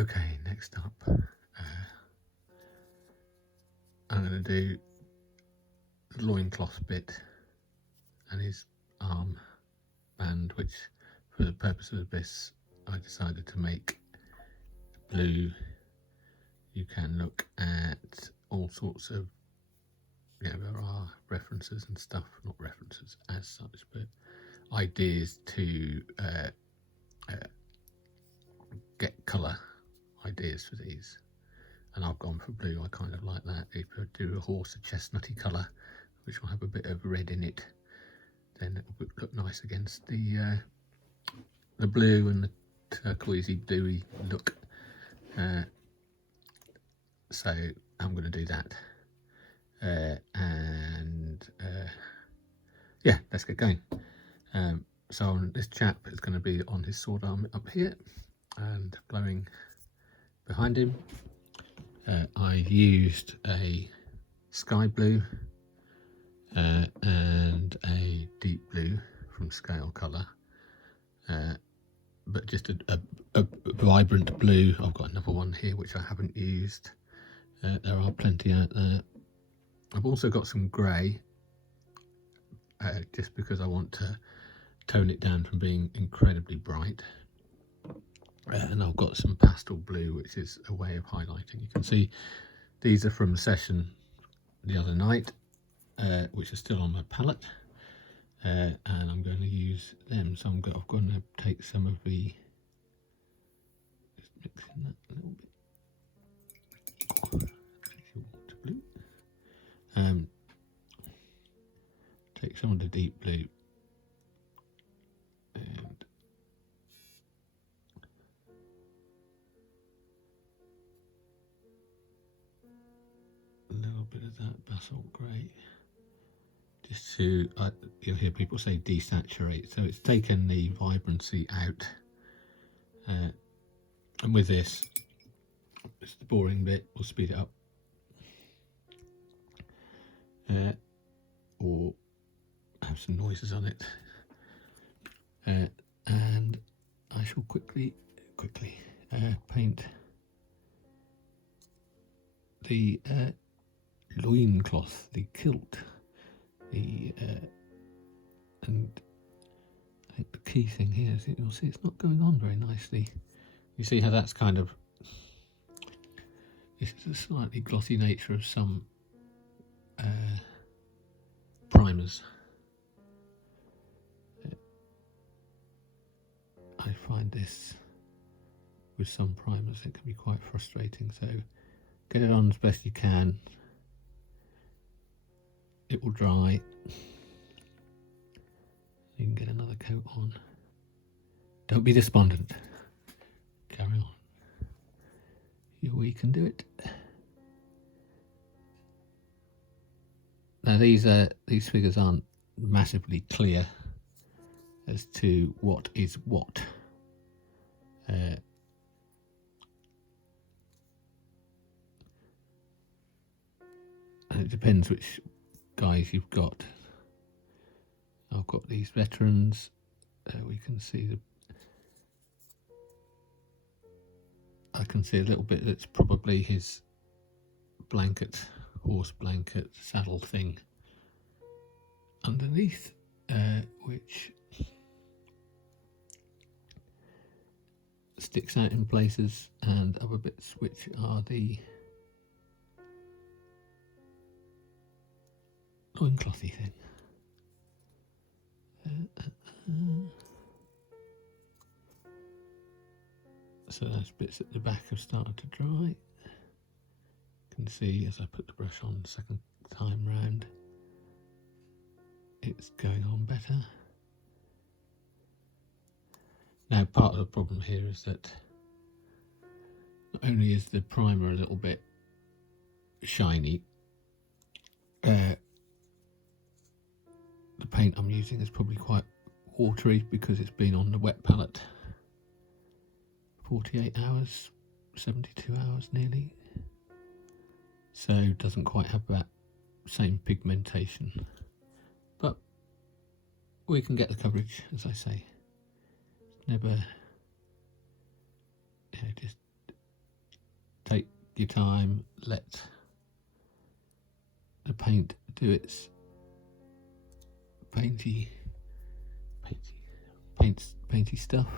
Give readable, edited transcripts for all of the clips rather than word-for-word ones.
Okay, next up, I'm going to do the loin-cloth bit and his arm band, which for the purpose of this I decided to make blue. You can look at all sorts of, there are references and stuff, not references as such, but ideas to get colour ideas for these. And I've gone for blue. I kind of like that. If I do a horse, a chestnutty colour, which will have a bit of red in it, then it will look nice against the blue and the turquoisey dewy look. So I'm going to do that. Yeah, let's get going. So this chap is going to be on his sword arm up here and glowing behind him. I used a sky blue and a deep blue from Scale Colour, but just a vibrant blue. I've got another one here which I haven't used. There are plenty out there. I've also got some grey, just because I want to tone it down from being incredibly bright. And I've got some pastel blue, which is a way of highlighting. You can see these are from session the other night, which are still on my palette, and I'm going to use them. So I'm going to take some of the, just mixing that a little bit, water blue, take some of the deep blue and a little bit of that basalt grey, just to, you'll hear people say desaturate, so it's taken the vibrancy out. And with this, it's the boring bit, we'll speed it up, or have some noises on it, and I shall quickly paint the loin-cloth, the kilt, and I think the key thing here is that you'll see it's not going on very nicely. You see how that's kind of, this is a slightly glossy nature of some primers. I find this with some primers it can be quite frustrating, so get it on as best you can. It will dry. You can get another coat on. Don't be despondent. Carry on. We can do it. Now these figures aren't massively clear as to what is what. And it depends which guys you've got. I've got these veterans. We can see I can see a little bit that's probably his blanket, horse blanket, saddle thing underneath, which sticks out in places, and other bits which are the loin-clothy thing. So those bits at the back have started to dry. You can see as I put the brush on the second time round, it's going on better. Now part of the problem here is that not only is the primer a little bit shiny, the paint I'm using is probably quite watery because it's been on the wet palette 48 hours, 72 hours nearly, so it doesn't quite have that same pigmentation, but we can get the coverage, as I say. Never, just your time, let the paint do its painty stuff.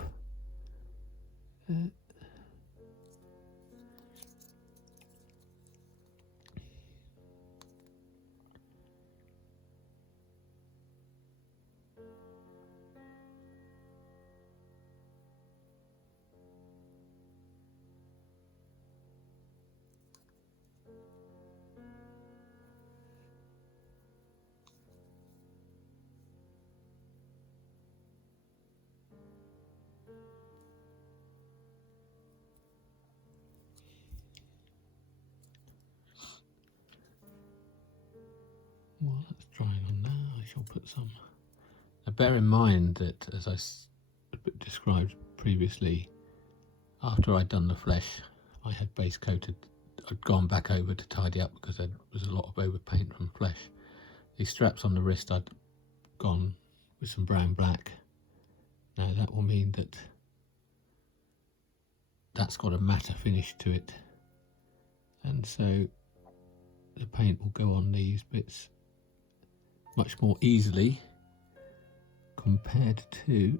Well, that's drying on now. I shall put some. Now bear in mind that, as I described previously, after I'd done the flesh, I had base coated. I'd gone back over to tidy up because there was a lot of overpaint from flesh. These straps on the wrist, I'd gone with some brown black. Now that will mean that that's got a matte finish to it, and so the paint will go on these bits much more easily compared to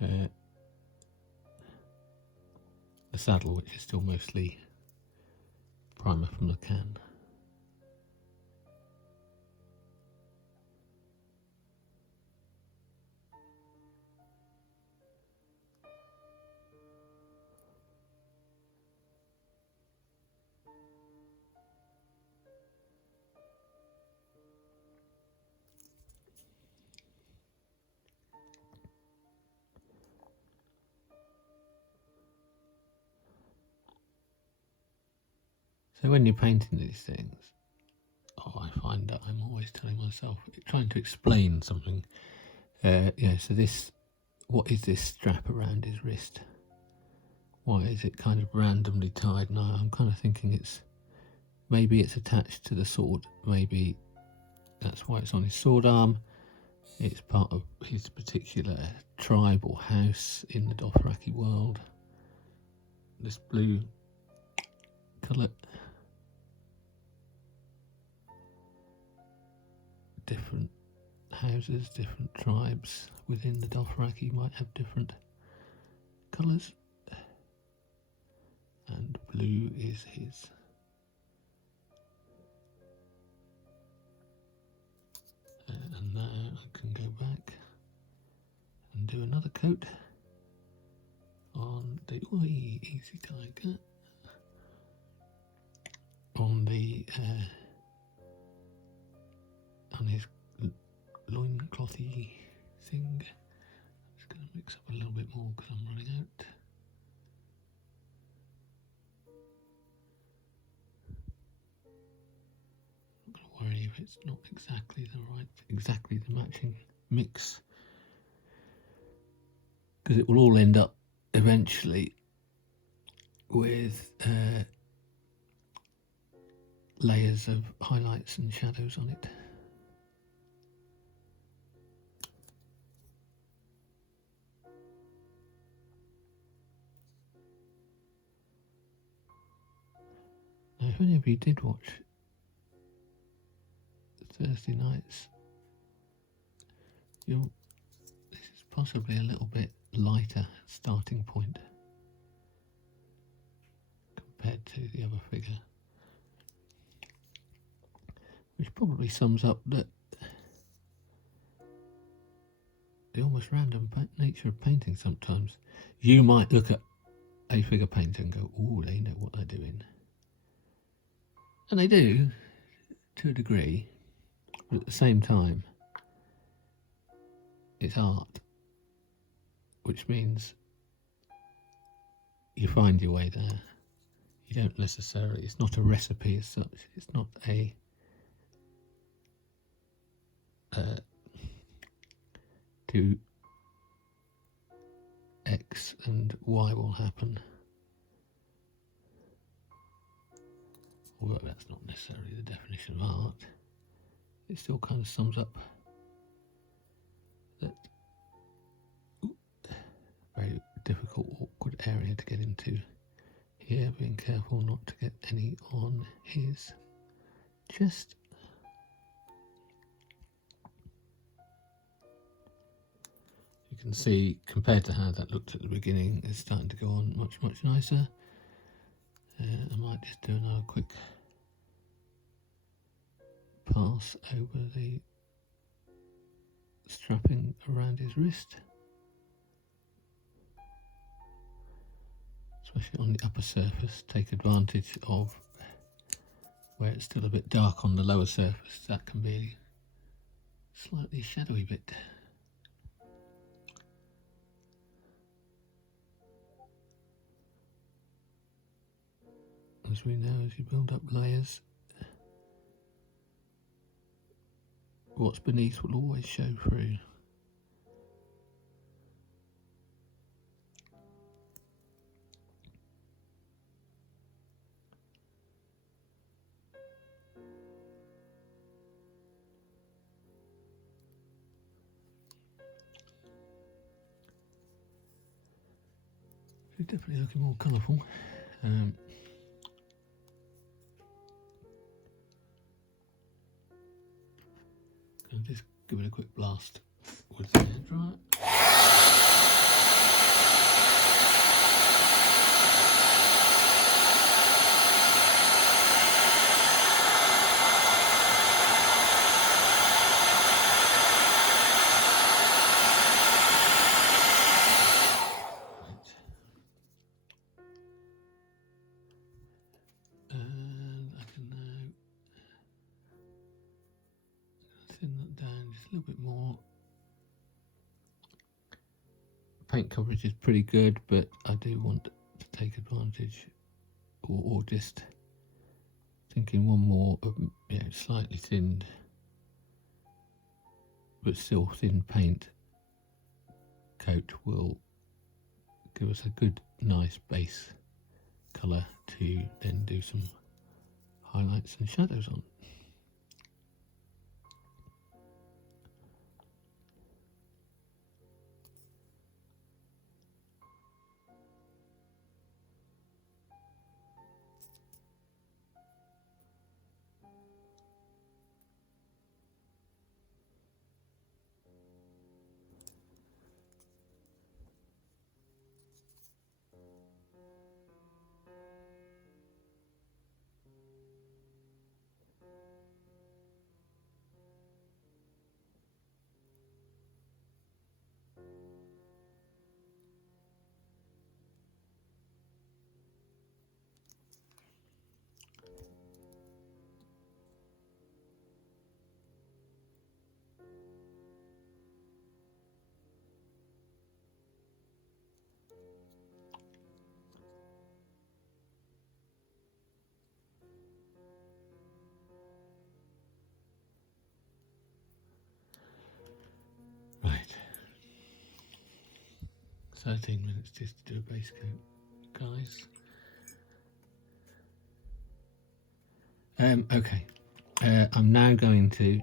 the saddle, which is still mostly primer from the can. So when you're painting these things, I find that I'm always telling myself, trying to explain something. So this, what is this strap around his wrist? Why is it kind of randomly tied? Now I'm kind of thinking maybe it's attached to the sword. Maybe that's why it's on his sword arm. It's part of his particular tribe or house in the Dothraki world. This blue colour. Different houses, different tribes within the Dothraki might have different colours, and blue is his. And now I can go back and do another coat on the easy tiger on the on his loin-clothy thing. I'm just going to mix up a little bit more because I'm running out. I'm not going to worry if it's not exactly the matching mix, because it will all end up eventually with layers of highlights and shadows on it. Now, if any of you did watch Thursday nights, this is possibly a little bit lighter starting point compared to the other figure, which probably sums up that the almost random nature of painting. Sometimes you might look at a figure painter and go, "Oh, they know what they're doing," and they do to a degree, but at the same time it's art, which means you find your way there. You don't necessarily, it's not a recipe as such, it's not a do X and Y will happen, although that's not necessarily the definition of art. It still kind of sums up that very difficult area to get into here, being careful not to get any on his chest. You can see, compared to how that looked at the beginning, it's starting to go on much nicer. I might just do another quick pass over the strapping around his wrist, especially on the upper surface. Take advantage of where it's still a bit dark on the lower surface. That can be a slightly shadowy bit. As we know, as you build up layers, what's beneath will always show through. It's definitely looking more colourful. I'll just give it a quick blast with the hairdryer. Thin that down just a little bit more. Paint coverage is pretty good, but I do want to take advantage, or just thinking one more of, slightly thinned but still thin paint coat will give us a good nice base colour to then do some highlights and shadows on. Right, 13 minutes just to do a base coat, guys. Okay, I'm now going to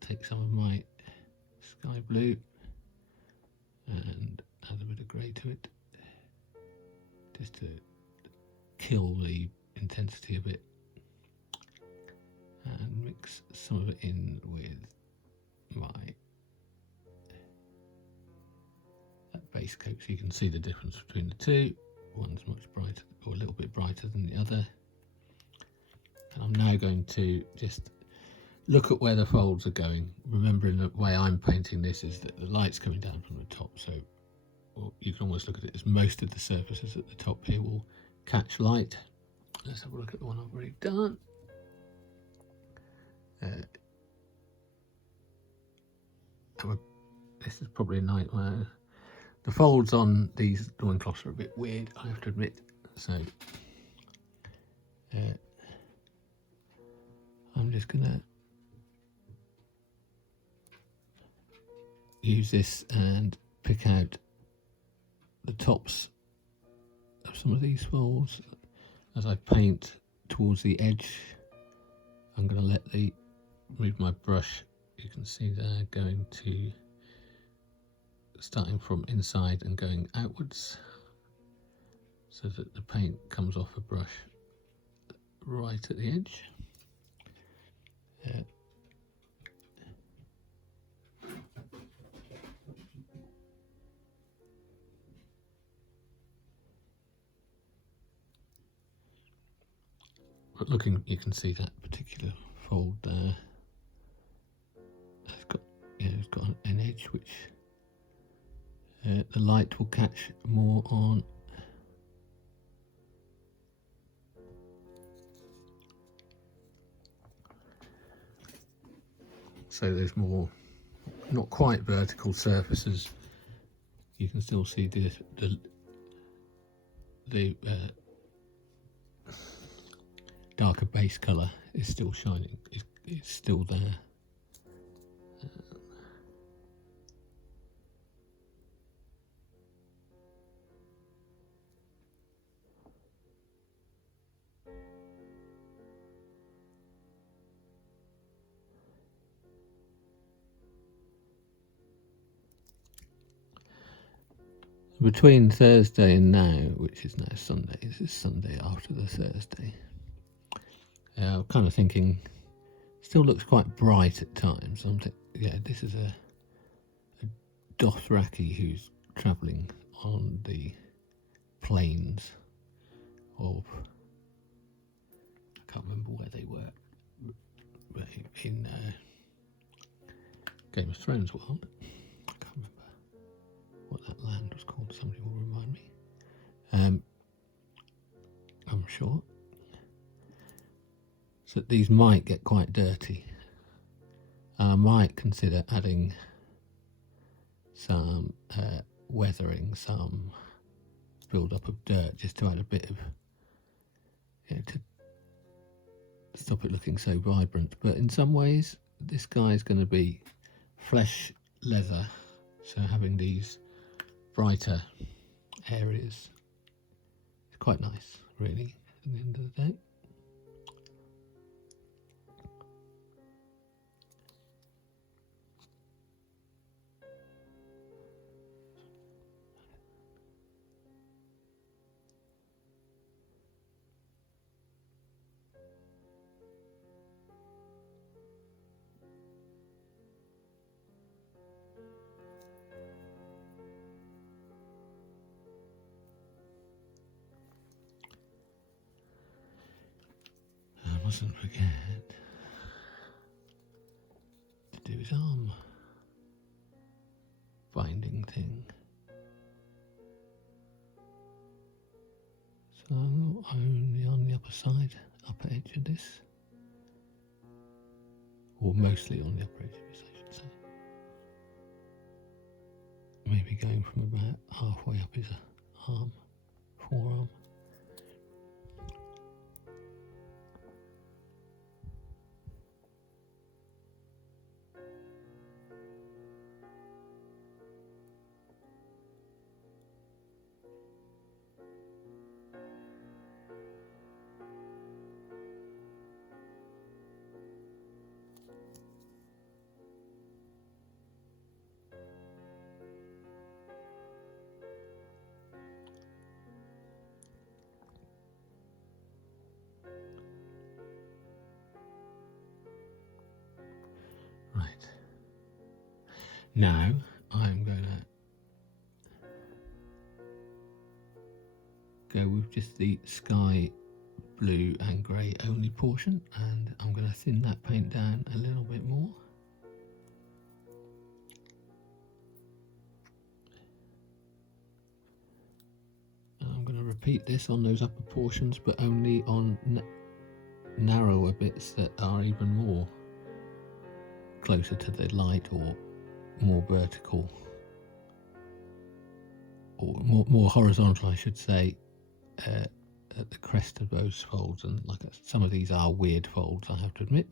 take some of my sky blue and add a bit of grey to it, just to kill the intensity a bit, and mix some of it in with my that base coat, so you can see the difference between the two. One's much brighter, or a little bit brighter than the other. And I'm now going to just look at where the folds are going, remembering the way I'm painting this is that the light's coming down from the top, so you can almost look at it as most of the surfaces at the top here will catch light. Let's have a look at the one I've already done. This is probably a nightmare. The folds on these loin-cloths are a bit weird, I have to admit, so I'm just gonna use this and pick out the tops of some of these folds. As I paint towards the edge, I'm going to move my brush, you can see there, going to starting from inside and going outwards, so that the paint comes off a brush right at the edge. But looking, you can see that particular fold there. It's got an edge which the light will catch more on. So there's more, not quite vertical surfaces. You can still see the darker base colour is still shining. It's still there. Between Thursday and now, which is now Sunday, this is Sunday after the Thursday, I'm kind of thinking, still looks quite bright at times. Yeah, this is a Dothraki who's travelling on the plains of, I can't remember where they were, in Game of Thrones world. I can't remember what that land was called. Somebody will remind me. I'm sure. So these might get quite dirty. I might consider adding some weathering, some build up of dirt, just to add a bit of, to stop it looking so vibrant. But in some ways, this guy's going to be flesh leather, so having these brighter areas is quite nice, really, at the end of the day. I mustn't forget to do his arm binding thing. So only on the upper side, upper edge of this, or mostly on the upper edge of this, I should say. Maybe going from about halfway up his arm, forearm. Right. Now I'm going to go with just the sky blue and grey only portion, and I'm going to thin that paint down a little bit more. And I'm going to repeat this on those upper portions, but only on narrower bits that are even more closer to the light, or more vertical, or more horizontal, I should say, at the crest of those folds. And like some of these are weird folds, I have to admit.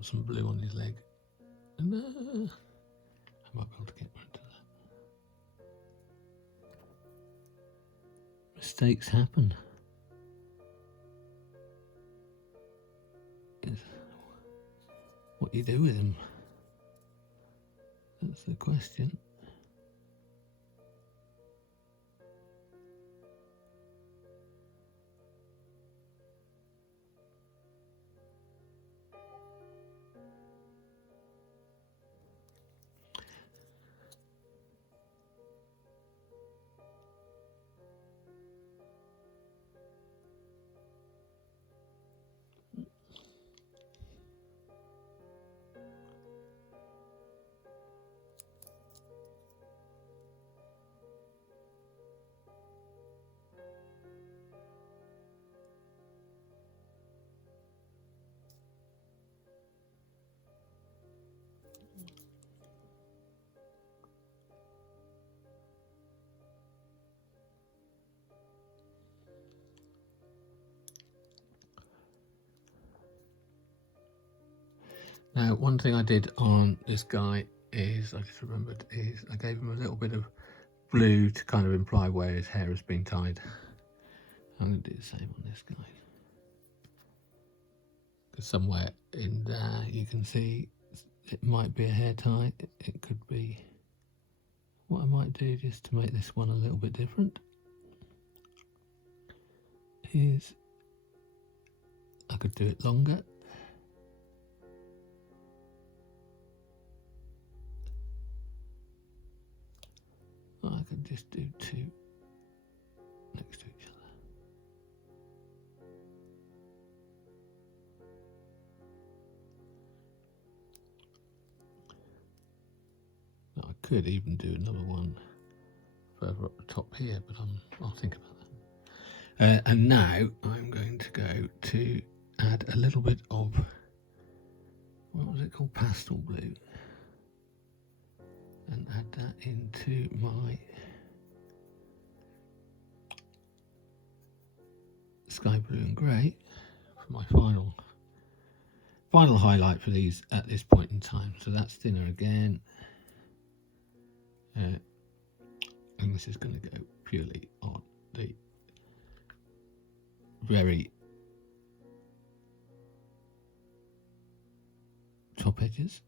got some blue on his leg. And I might be able to get rid of that. Mistakes happen. It's what you do with them. That's the question. Now, one thing I did on this guy is, I just remembered, is I gave him a little bit of blue to kind of imply where his hair has been tied. I'm going to do the same on this guy. Because somewhere in there you can see it might be a hair tie, it could be. What I might do just to make this one a little bit different is I could do it longer. Or I could just do two next to each other. Now I could even do another one further up the top here, but I'll think about that. And now I'm going to go to add a little bit of, what was it called, pastel blue, and add that into my sky blue and grey for my final highlight for these at this point in time. So that's thinner again, and this is going to go purely on the very top edges.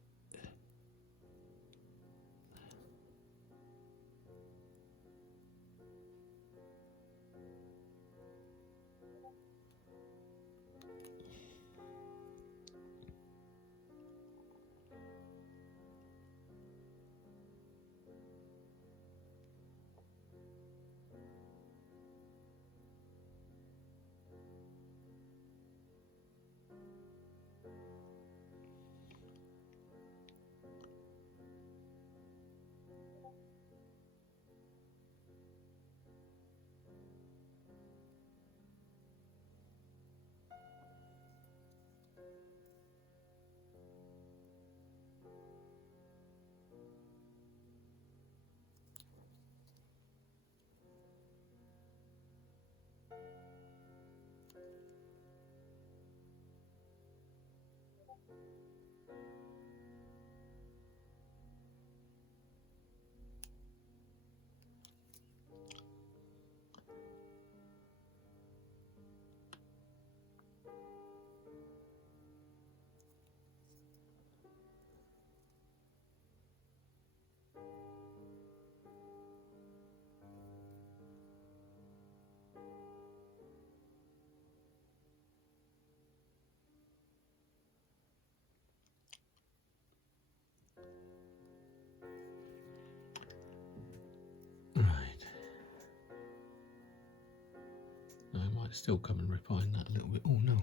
Still come and refine that a little bit. Oh no,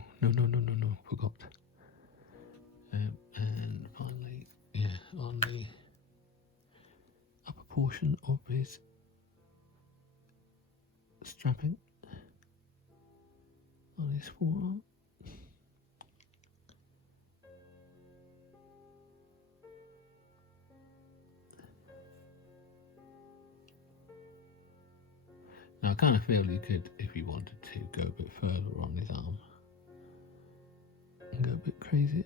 forgot. And finally, yeah, on the upper portion of his strapping on his forearm. Now I kind of feel you could, if you wanted to, go a bit further on his arm and go a bit crazy.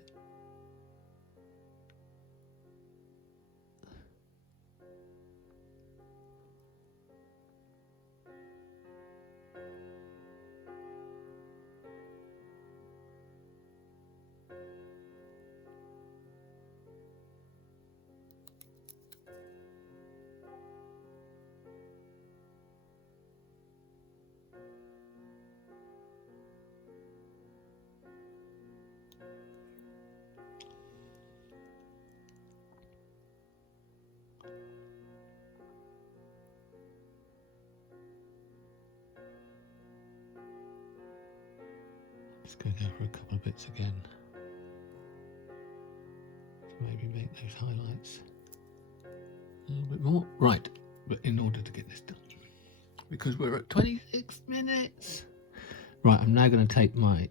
Just going to go for a couple of bits again to maybe make those highlights a little bit more. Right, but in order to get this done, because we're at 26 minutes. Right, I'm now going to take my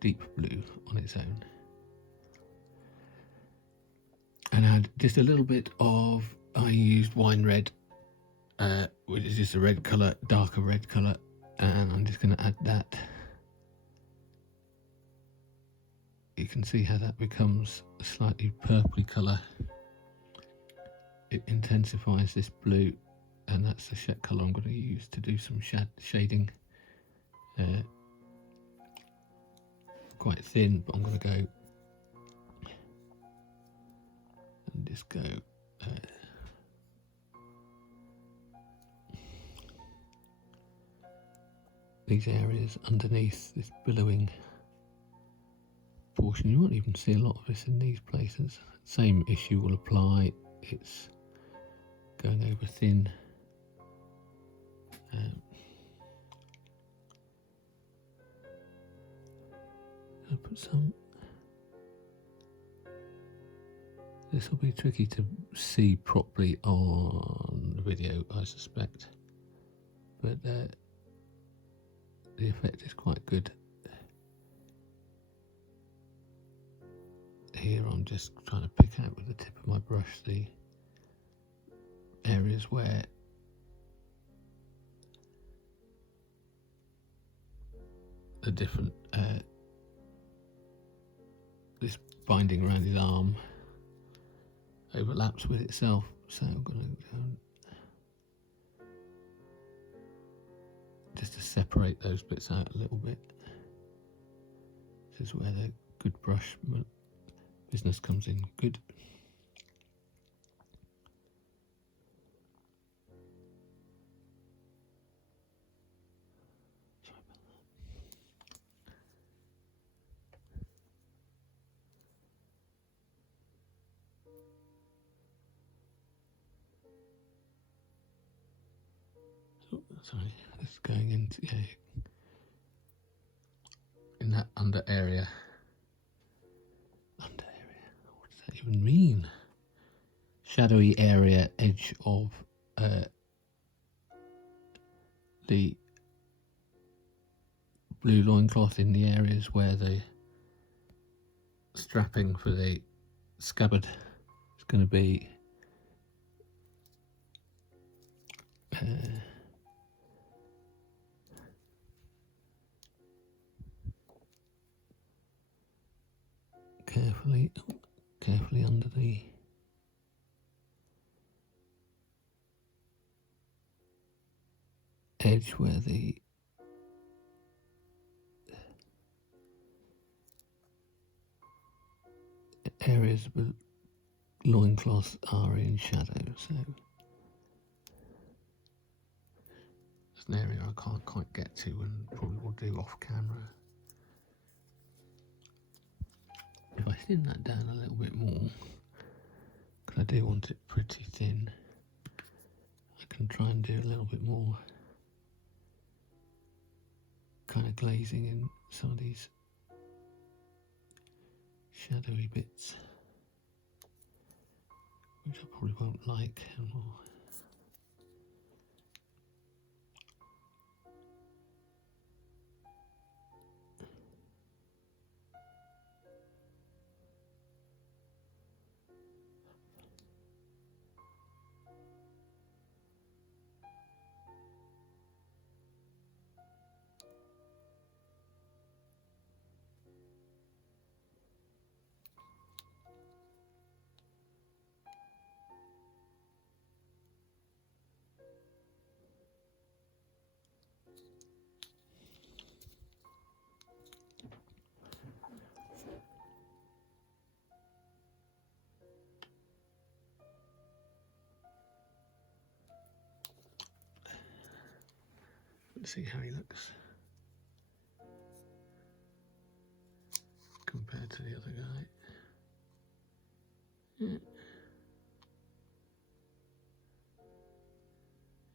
deep blue on its own and add just a little bit of, I used wine red, which is just a red colour, darker red colour, and I'm just going to add that. You can see how that becomes a slightly purpley colour. It intensifies this blue, and that's the shade colour I'm going to use to do some shading. Quite thin, but I'm going to go and just go these areas underneath this billowing portion. You won't even see a lot of this in these places. Same issue will apply. It's going over thin. I'll put some. This will be tricky to see properly on the video, I suspect, but the effect is quite good. Here I'm just trying to pick out with the tip of my brush the areas where the different this binding around his arm overlaps with itself, so I'm going to go just to separate those bits out a little bit. This is where the good brush business comes in good. Sorry, it's going into in that under area. Under area. What does that even mean? Shadowy area, edge of the blue loincloth in the areas where the strapping for the scabbard is going to be. Carefully under the edge where the areas of the loincloth are in shadow, so it's an area I can't quite get to and probably will do off camera. If I thin that down a little bit more, because I do want it pretty thin, I can try and do a little bit more kind of glazing in some of these shadowy bits, which I probably won't like anymore. Let's see how he looks compared to the other guy. Yeah.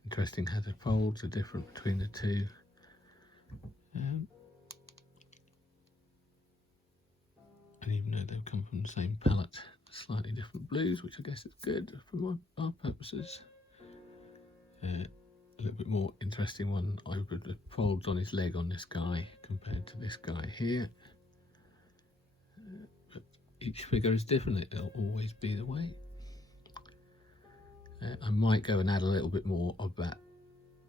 Interesting how the folds are different between the two. they've come from the same palette, slightly different blues, which I guess is good for our purposes. A little bit more interesting one, I would have folds on his leg on this guy compared to this guy here. But each figure is different, it'll always be the way. I might go and add a little bit more of that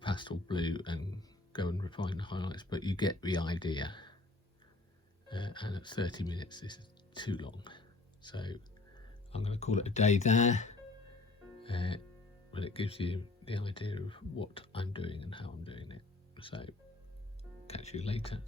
pastel blue and go and refine the highlights, but you get the idea. And at 30 minutes this is too long, so I'm going to call it a day there, but it gives you the idea of what I'm doing and how I'm doing it. So catch you later.